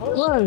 Ouais.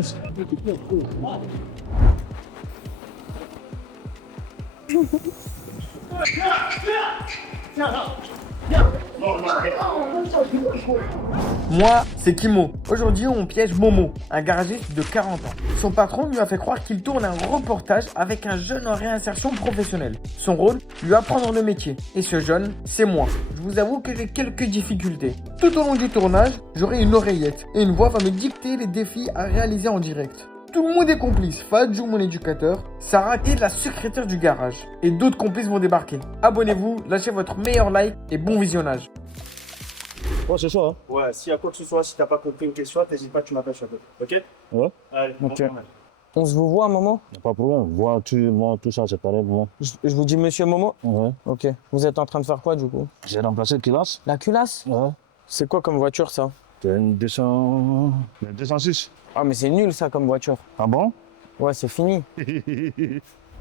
Moi, c'est Kimo. Aujourd'hui, on piège Momo, un garagiste de 40 ans. Son patron lui a fait croire qu'il tourne un reportage avec un jeune en réinsertion professionnelle. Son rôle, lui apprendre le métier. Et ce jeune, c'est moi. Je vous avoue que j'ai quelques difficultés. Tout au long du tournage, j'aurai une oreillette et une voix va me dicter les défis à réaliser en direct. Tout le monde est complice. Fadjou, mon éducateur, Sarah et la secrétaire du garage. Et d'autres complices vont débarquer. Abonnez-vous, lâchez votre meilleur like et bon visionnage. Ouais, c'est ça. Hein. Ouais, s'il y a quoi que ce soit, si t'as pas compris une question, t'hésites pas, tu m'appelles, je t'appelle. Ok? Ouais. Allez, bon Ok. courage. On se vous voit un moment? Y a pas de problème. Voiture, moi, tout ça, c'est pareil pour moi. Je vous dis monsieur Momo? Ouais. Ok. Vous êtes en train de faire quoi du coup? J'ai remplacé le Kilas. La culasse? Ouais. C'est quoi comme voiture ça? C'est une 200... une 206. Ah mais c'est nul ça comme voiture. Ah bon? Ouais, c'est fini.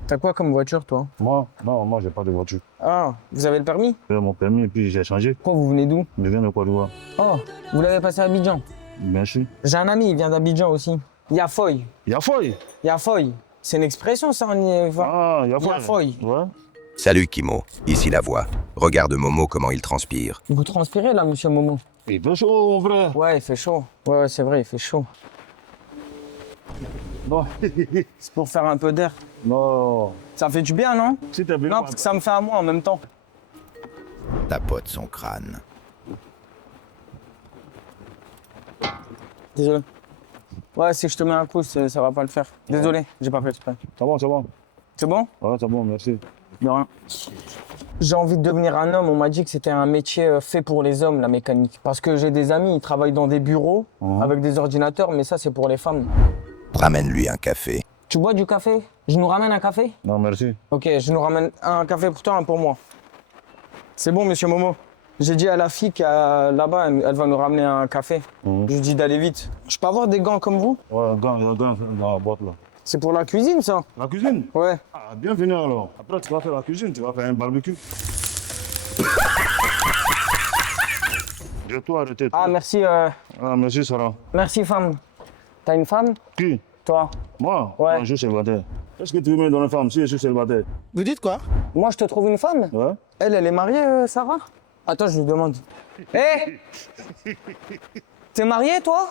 T'as quoi comme voiture toi? Moi, non, moi, j'ai pas de voiture. Ah, vous avez le permis? J'ai mon permis et puis j'ai changé. Pourquoi vous venez d'où? Je viens de Côte d'Ivoire. Oh, vous l'avez passé à Abidjan. Bien sûr. J'ai un ami, il vient d'Abidjan aussi. Yafoy. Yafoy. Yafoy. C'est une expression ça en Ivoire. Ah, Yafoy. Yafoy. Ouais. Salut Kimo, ici la voix. Regarde Momo comment il transpire. Vous transpirez là, monsieur Momo? Il fait chaud, mon frère. Ouais, il fait chaud. Ouais, c'est vrai, il fait chaud. Bon, c'est pour faire un peu d'air. Non. Ça fait du bien, non? Si t'es bien. Non, parce que ça me fait à moi en même temps. Tapote son crâne. Désolé. Ouais, si je te mets un coup, ça va pas le faire. Désolé, j'ai pas fait exprès. C'est bon, c'est bon. C'est bon? Ouais, c'est bon, merci. De rien. J'ai envie de devenir un homme. On m'a dit que c'était un métier fait pour les hommes, la mécanique. Parce que j'ai des amis, ils travaillent dans des bureaux avec des ordinateurs, mais ça, c'est pour les femmes. Ramène-lui un café. Tu bois du café? Je nous ramène un café? Non, merci. Ok, je nous ramène un café pour toi, un pour moi. C'est bon, monsieur Momo. J'ai dit à la fille qui est là-bas, elle va nous ramener un café. Je lui dis d'aller vite. Je peux avoir des gants comme vous? Ouais, un gant dans la boîte là. C'est pour la cuisine, ça? La cuisine? Ouais. Ah, bienvenue alors. Après, tu vas faire la cuisine, tu vas faire un barbecue. Je dois arrêter. Ah, merci, Ah, merci, Sarah. merci, femme. T'as une femme? Qui? Toi? Moi? Ouais. Non, je suis célibataire. Qu'est-ce que tu veux me donner une femme si je suis célibataire? Vous dites quoi? Moi, je te trouve une femme? Ouais? Elle est mariée, Sarah? Attends, je lui demande. Hé! T'es marié, toi?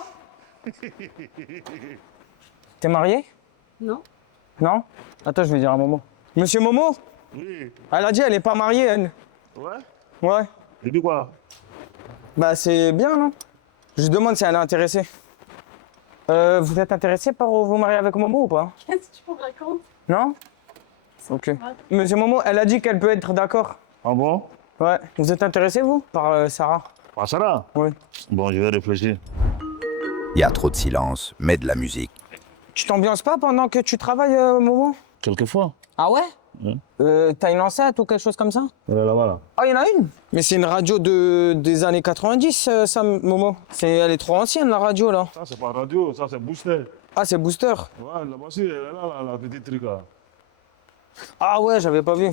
T'es marié? Non. Non? Attends, je vais dire à Momo. Monsieur Momo? Oui. Elle a dit elle est pas mariée, elle. Ouais? Ouais. Et puis quoi? Bah, c'est bien, non? Je lui demande si elle est intéressée. Vous êtes intéressé par vous marier avec Momo ou pas? Qu'est-ce que tu me racontes? Non? Ok. Monsieur Momo, elle a dit qu'elle peut être d'accord. Ah bon? Ouais. Vous êtes intéressé, vous? Par Sarah? Ah, Sarah? Oui. Bon, je vais réfléchir. Il y a trop de silence, mets de la musique. Tu t'ambiances pas pendant que tu travailles, Momo? Quelquefois. Ah ouais? Ouais. T'as une enceinte ou quelque chose comme ça? Elle est là-bas, là. Ah, il y en a une? Mais c'est une radio des années 90, ça, Momo. Elle est trop ancienne, la radio, là. Ça, c'est pas radio, ça, c'est booster. Ah, c'est Booster. Ouais, là-bas aussi, elle est là, la petite truc, là. Ah ouais, j'avais pas vu.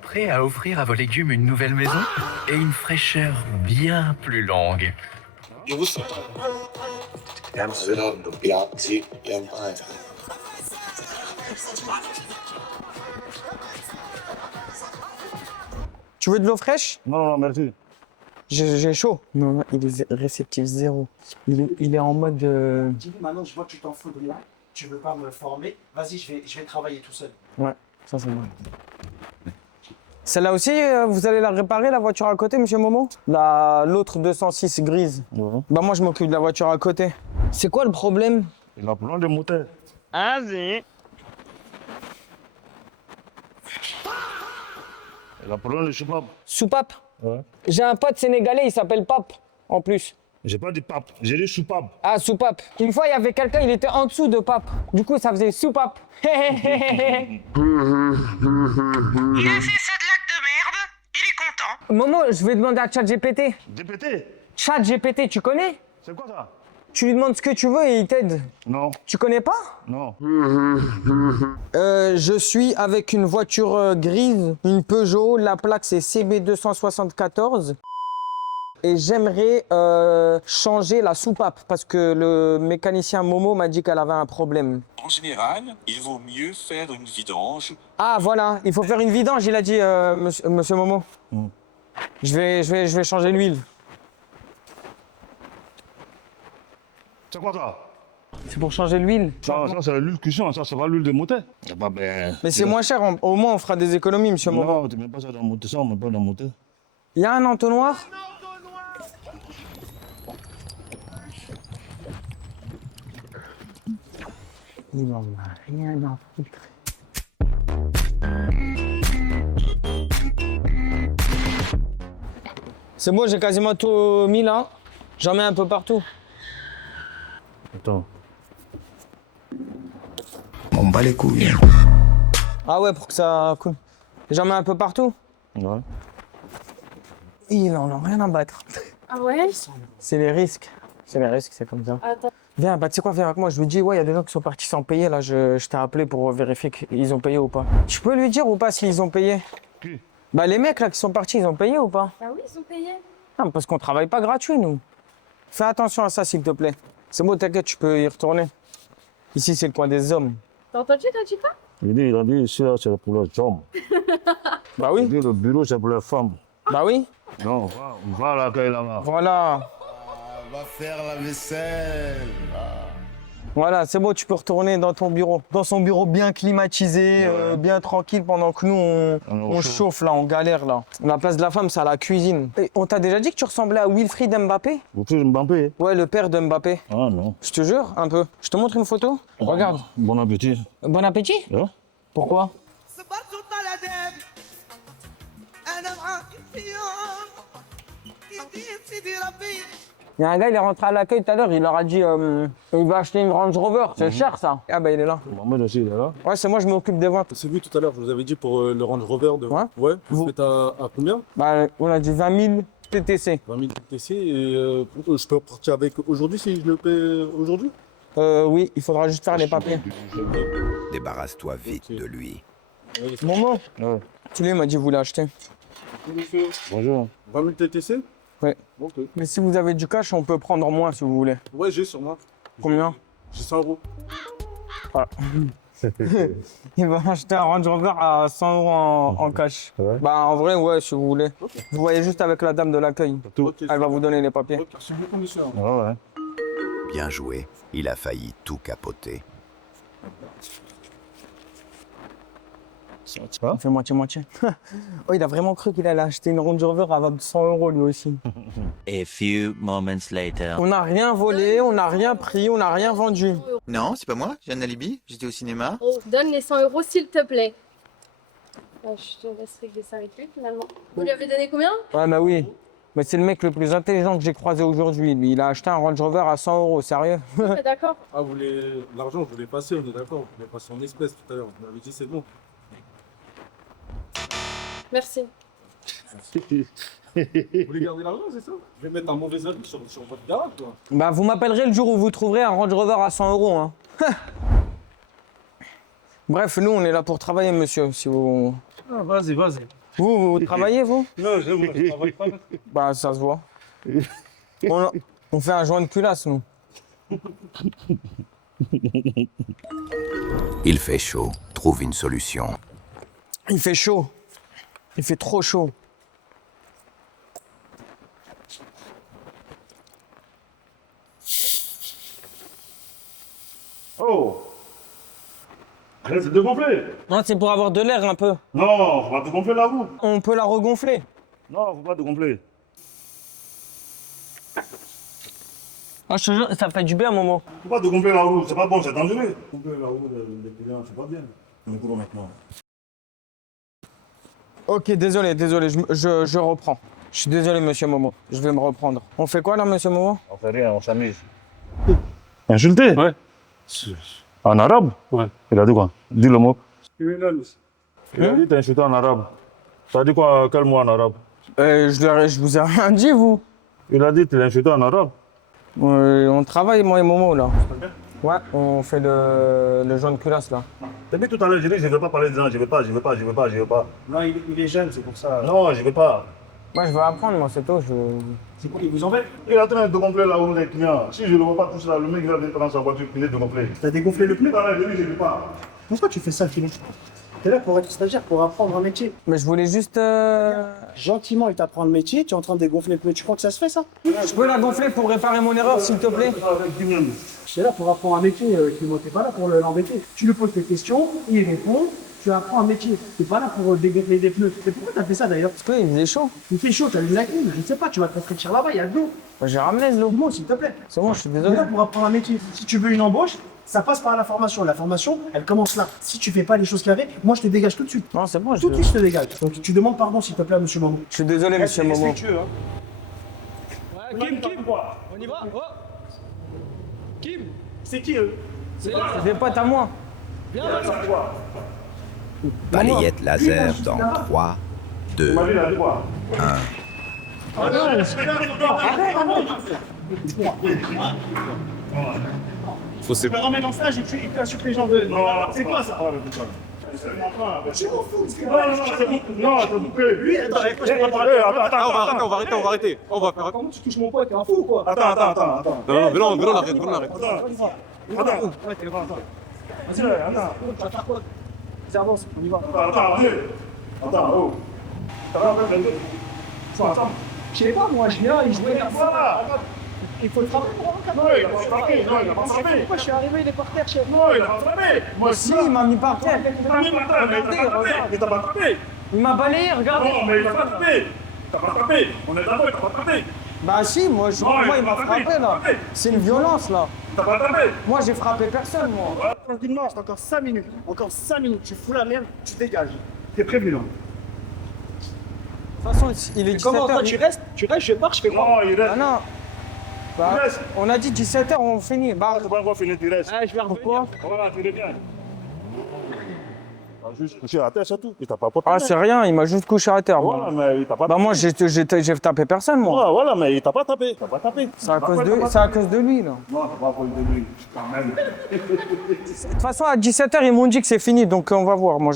Prêt à offrir à vos légumes une nouvelle maison et une fraîcheur bien plus longue. Tu veux de l'eau fraîche? Non, non, merci. J'ai chaud. Non, non, il est réceptif zéro. Il est en mode... Dis-lui maintenant, je vois que tu t'en fous de moi. Tu veux pas me former. Vas-y, je vais travailler tout seul. Ouais, ça c'est bon. Celle-là aussi, vous allez la réparer, la voiture à côté, monsieur Momo? L'autre 206 grise. Ouais. Bah moi, je m'occupe de la voiture à côté. C'est quoi le problème? Il a plein de moteurs. Vas-y. Il a plein de choupapes. Soupape. Ouais. J'ai un pote sénégalais, il s'appelle Pape, en plus. J'ai pas dit pape, j'ai dit choupapes. Ah, soupape. Une fois, il y avait quelqu'un, il était en dessous de Pape. Du coup, ça faisait soupape. Il a fait sa blague de merde, il est content. Momo, je vais demander à ChatGPT. DPT? ChatGPT, tu connais? C'est quoi ça? Tu lui demandes ce que tu veux et il t'aide. Non, Tu connais pas? non. Je suis avec une voiture grise, une Peugeot. La plaque, c'est CB274. et j'aimerais changer la soupape parce que le mécanicien Momo m'a dit qu'elle avait un problème. En général, il vaut mieux faire une vidange. Ah voilà, il faut faire une vidange, il a dit monsieur Momo. Je vais changer l'huile. C'est quoi ça? C'est pour changer l'huile. Ça c'est l'huile cuisson, ça, c'est pas l'huile de moteur. Mais c'est moins cher, au moins on fera des économies, monsieur Momo. Non, tu mets pas ça dans le moteur, ça, on met pas dans le moteur. Il y a un entonnoir? Il n'en a rien à foutre. C'est bon, j'ai quasiment tout mis là. J'en mets un peu partout. Attends. On bat les couilles. Ah ouais, pour que ça coule. J'en mets un peu partout. Ouais. Il en a rien à battre. Ah ouais? C'est les risques. C'est les risques, c'est comme ça. Attends. Viens, bah tu sais quoi, viens avec moi. Je lui dis, ouais, il y a des gens qui sont partis sans payer. Là, je t'ai appelé pour vérifier qu'ils ont payé ou pas. Tu peux lui dire ou pas s'ils ont payé? Qui? Bah les mecs là qui sont partis, ils ont payé ou pas? Ah oui, ils ont payé. Non, parce qu'on travaille pas gratuit, nous. Fais attention à ça, s'il te plaît. C'est bon, t'inquiète, tu peux y retourner. Ici, c'est le coin des hommes. T'as entendu, t'as dit quoi? Il a dit ici, là, c'est pour les hommes. Bah Il oui, dit le bureau, c'est pour les femmes. bah oui. Non, va à l'accueil là-bas. Voilà. On va faire la vaisselle. Voilà, c'est bon, tu peux retourner dans ton bureau. Dans son bureau bien climatisé, bien tranquille, pendant que nous, on chauffe là, on galère là. La place de la femme, c'est à la cuisine. Et on t'a déjà dit que tu ressemblais à Wilfried Mbappé? Vous pouvez Mbappé? Ouais, le père de Mbappé. Ah non. Je te jure, un peu. Je te montre une photo? Regarde. Bon appétit. Bon appétit? Ouais. Pourquoi? Il y a un gars, il est rentré à l'accueil tout à l'heure, il leur a dit il va acheter une Range Rover, c'est cher ça. Ah bah il est là. Mohamed aussi, il est là. Ouais, c'est moi, je m'occupe des ventes. C'est lui tout à l'heure, je vous avais dit pour le Range Rover de. Ouais. Ouais, vous Vous- faites à combien? Bah on a dit 20 000 TTC. 20 000 TC et je peux partir avec aujourd'hui si je le paie aujourd'hui? Oui, il faudra juste faire les papiers. Débarrasse-toi vite de lui. Momo, Ouais. tu il m'a dit vous voulez acheter. Bonjour. 20 000 TTC? Ouais. Ok. Mais si vous avez du cash, on peut prendre moins si vous voulez. Ouais, j'ai sur moi. Combien? J'ai 100 euros. Il va acheter un Range Rover à 100 euros en cash. Ouais. Bah en vrai, ouais, si vous voulez. Vous voyez juste avec la dame de l'accueil. Ok. Elle va vous donner les papiers. Ok, c'est beaucoup, monsieur. Ouais, ouais. Bien joué. Il a failli tout capoter. On fait moitié-moitié. Oh, il a vraiment cru qu'il allait acheter une Range Rover à 100 euros lui aussi. A few moments later. On n'a rien volé, on n'a rien pris, on n'a rien vendu. Non, c'est pas moi, j'ai un alibi, j'étais au cinéma. Oh, donne les 100 euros s'il te plaît. Je te laisse régler ça avec lui finalement. Vous lui avez donné combien? Ouais, bah oui. Mais c'est le mec le plus intelligent que j'ai croisé aujourd'hui. Lui, il a acheté un Range Rover à 100 euros, sérieux. Ouais, d'accord. Ah, vous voulez l'argent, vous voulez passer, on est d'accord. Vous voulez passer en espèces tout à l'heure. Vous m'avez dit c'est bon. Merci. Vous voulez garder l'argent, c'est ça? Je vais mettre un mauvais avis sur votre garage, quoi. Bah, vous m'appellerez le jour où vous trouverez un Range Rover à 100 euros. Hein. Bref, nous, on est là pour travailler, monsieur. Si vous... Ah, vas-y, vas-y. Vous travaillez, vous? Non, je travaille pas. Bah, ça se voit. On fait un joint de culasse, nous. Il fait chaud. Trouve une solution. Il fait chaud. Il fait trop chaud. Oh! Arrête de gonfler! Non, c'est pour avoir de l'air un peu. Non, faut pas te gonfler la roue! On peut la regonfler. Non, faut pas te gonfler. Ah, je te jure, ça fait du bien, Momo. Faut pas te gonfler la roue, c'est pas bon, c'est dangereux. Gonfler la roue des clients, c'est pas bien. Mais pour maintenant. Ok, désolé, je reprends. Je suis désolé, monsieur Momo. Je vais me reprendre. On fait quoi là, monsieur Momo? On fait rien, on s'amuse. Insulté? Ouais. En arabe? Ouais. Il a dit quoi? Dis le mot. Il Il a dit t'as insulté en arabe. Ça a dit quoi? Quel mot en arabe? Je vous ai rien dit, vous. Il a dit tu l'as insulté en arabe. On travaille, moi et Momo, là. Ouais, on fait le joint de culasse, là. T'as vu tout à l'heure, j'ai dit je ne veux pas parler des gens, je ne veux pas. Non, il est jeune, c'est pour ça. Non, je ne veux pas. Moi, je veux apprendre, moi, c'est tout. C'est quoi, il vous embête? Il est en train de gonfler là où les clients. Si je ne le vois pas tout ça, le mec il va venir prendre sa voiture, il est de gonfler. T'as dégonflé le pneu? Non, je ne sais pas. Pourquoi tu fais ça, Philippe? T'es là pour être stagiaire, pour apprendre un métier. Mais je voulais juste... Gentiment, il t'apprend le métier, tu es en train de dégonfler le pneu. Tu crois que ça se fait, ça? Je peux la gonfler pour réparer mon erreur, s'il te plaît? C'est là pour apprendre un métier, t'es pas là pour l'embêter. Tu lui poses tes questions, il répond, tu apprends un métier. T'es pas là pour dégonfler des pneus. Mais pourquoi t'as fait ça d'ailleurs? Parce qu'il faisait chaud. Il fait chaud, t'as les lacunes, je sais pas, tu vas te rafraîchir là-bas, il y a de l'eau. J'ai ramené de l'eau. Moi, s'il te plaît. C'est bon, je suis T'es désolé. là pour apprendre un métier. Si tu veux une embauche, ça passe par la formation. La formation, elle commence là. Si tu fais pas les choses qu'il y avait, moi je te dégage tout de suite. Non, c'est bon, Tout de suite, je te dégage. Donc tu demandes pardon, s'il te plaît, monsieur Momo. Je suis désolé, monsieur Momo. Respectueux, hein. Kim, on y va? Oh. Kim, C'est qui eux? C'est des potes à moi. Balayette laser dans 3, 2, Ma vie, là, tu vois. 1. Tu me ramènes en stage et tu insultes les gens de. Non, C'est quoi ça? Non, t'as coupé. Lui, attends, on va arrêter. On va faire. comment tu touches mon poids? T'es un fou ou quoi? Attends. Non, venons, on arrête. Attends. Vas-y, attends. Tu vas faire quoi? Vas-y, avance, on y va. Attends, oh. Ça va, attends. Je sais pas, moi, je viens, il jouait comme ça. Il faut le frapper pour Non, il a pas frappé. Non, il a pas frappé. Pourquoi je suis arrivé, il est par terre, chef? Non, il a pas frappé. Moi, Si, il m'a mis par terre. t'as mis par terre, mais il t'a pas frappé. Il t'a pas frappé. Il m'a balayé, regardez. Non, mais il t'a pas frappé. T'as pas frappé. On est d'accord, il t'a pas frappé. Bah si, moi, il m'a frappé, là. C'est une violence, là. T'as pas frappé. Moi, j'ai frappé personne, moi. Tranquillement, c'est encore 5 minutes. Encore 5 minutes, tu fous la merde, tu dégages. T'es prévenu, là. De toute façon, il est 17h. Comment, toi, tu restes, je pars, je fais quoi? Non, il reste. Ah non. Bah, Il reste. on a dit 17h, on finit. Bah, C'est pas encore fini, tu restes. Ouais, je vais revenir. pourquoi? Voilà, tu reviens. Juste couché à terre, c'est tout. Il t'a pas porté. Ah, c'est rien, il m'a juste couché à terre. Voilà, mais il t'a pas Bah, moi, j'ai tapé personne, moi. Voilà, mais il t'a pas tapé. T'as pas tapé. C'est à cause de lui, là. Non, c'est pas à cause de lui. Quand même. De toute façon, à 17h, ils m'ont dit que c'est fini, donc on va voir. Moi,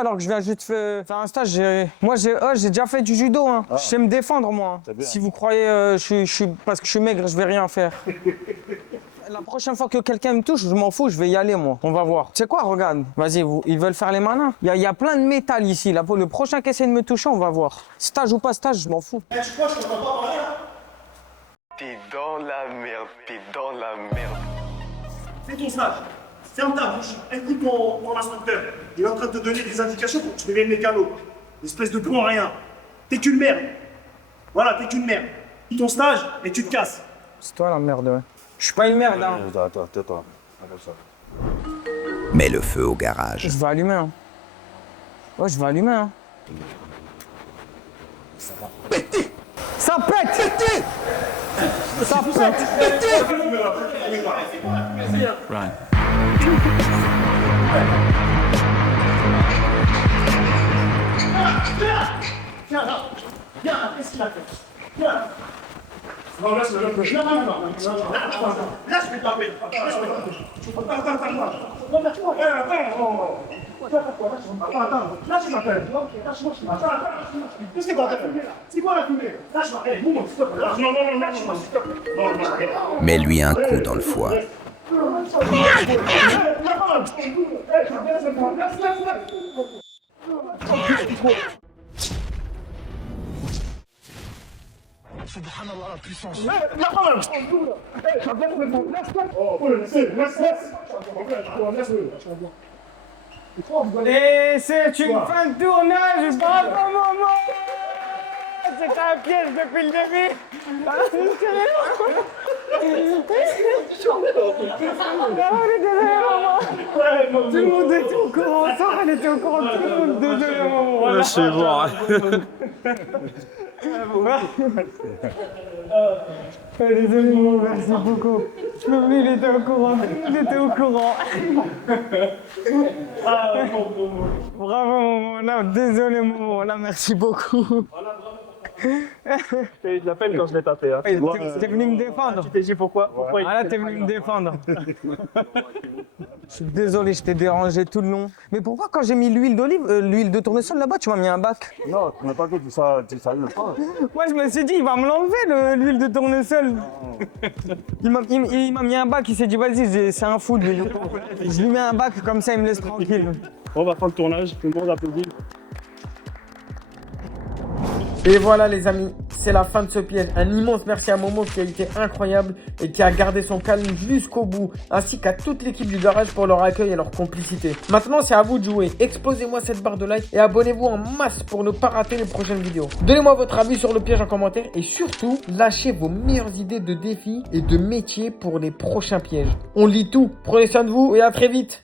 alors que je viens juste faire un stage, moi, j'ai déjà fait du judo, hein. Je sais me défendre, moi. C'est bien. Si vous croyez, parce que je suis maigre, je vais rien faire. La prochaine fois que quelqu'un me touche, je m'en fous, je vais y aller, moi. On va voir. Tu sais quoi, regarde. Vas-y, ils veulent faire les malins. Il y a plein de métal ici. Là, pour le prochain qui essaie de me toucher, on va voir. Stage ou pas stage, je m'en fous. Tu crois que je t'entends pas parler, là? T'es dans la merde. Fais ton stage. Ferme ta bouche. Écoute mon instructeur. Il est en train de te donner des indications pour que tu deviennes mécano. Espèce de con à rien. T'es qu'une merde. Voilà, t'es qu'une merde. Fais ton stage et tu te casses. C'est toi la merde, ouais. Je suis pas une merde, hein. Attends, tais-toi. Mets le feu au garage. Je vais allumer, hein. Ouais, je vais allumer, hein. Ça pète. Ça pète. Viens là. Viens, qu'est-ce qu'il a fait? Viens. Non, laisse-le. Là, je vais te taper. Lâche ma pelle. Qu'est-ce que t'as fait? C'est quoi la fumée? Lâche ma pelle. Boum, s'il te plaît. Lâche-moi, s'il te plaît. Mets-lui un coup dans le foie. Et c'est une fin de tournage. Bravo, maman. C'était un piège depuis le début. Tout le monde était au courant, ça, elle était au courant, tout le monde, désolé maman. Voilà. C'est bon. Désolé maman, merci beaucoup. Il était au courant, il était au courant. Bravo maman, là, désolé maman, là, merci beaucoup. T'as eu de la peine quand je l'ai tapé. Hein. T'es venu me défendre. Tu t'es dit pourquoi, pourquoi Ah là, t'es venu me défendre. Je suis désolé, je t'ai dérangé tout le long. Mais pourquoi quand j'ai mis l'huile d'olive, l'huile de tournesol là-bas, tu m'as mis un bac? Non, tu n'as pas dit ça, tu savais pas. Moi, je me suis dit, il va me l'enlever, l'huile de tournesol. Il m'a mis un bac, il s'est dit, vas-y, c'est un fou, lui. Je lui mets un bac, comme ça, il me laisse tranquille. On va faire le tournage, tout le monde applaudit. Et voilà les amis, c'est la fin de ce piège. Un immense merci à Momo qui a été incroyable et qui a gardé son calme jusqu'au bout, ainsi qu'à toute l'équipe du garage pour leur accueil et leur complicité. Maintenant c'est à vous de jouer, explosez-moi cette barre de like et abonnez-vous en masse pour ne pas rater les prochaines vidéos. Donnez-moi votre avis sur le piège en commentaire et surtout, lâchez vos meilleures idées de défis et de métiers pour les prochains pièges. On lit tout, prenez soin de vous et à très vite.